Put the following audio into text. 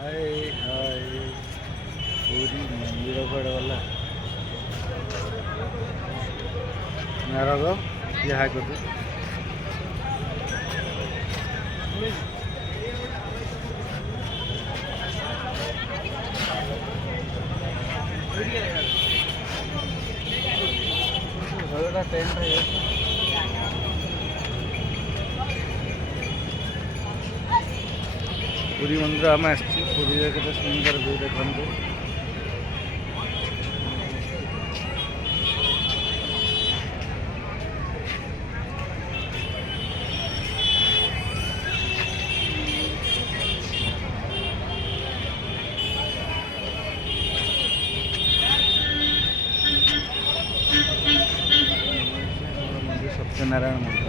ହାଏ ହାଏ ପୁରୀ ମନ୍ଦିର କୁଆଡ଼େ ଗଲା? ନାରଦ କିଏ ହାଏ କରୁଛି? ପୁରୀ ମନ୍ଦିର ଆମେ ଆସିଛୁ। ପୁରୀରେ କେତେ ସୁନ୍ଦର ଭିଉ ଦେଖନ୍ତୁ। ସତ୍ୟନାରାୟଣ ମନ୍ଦିର।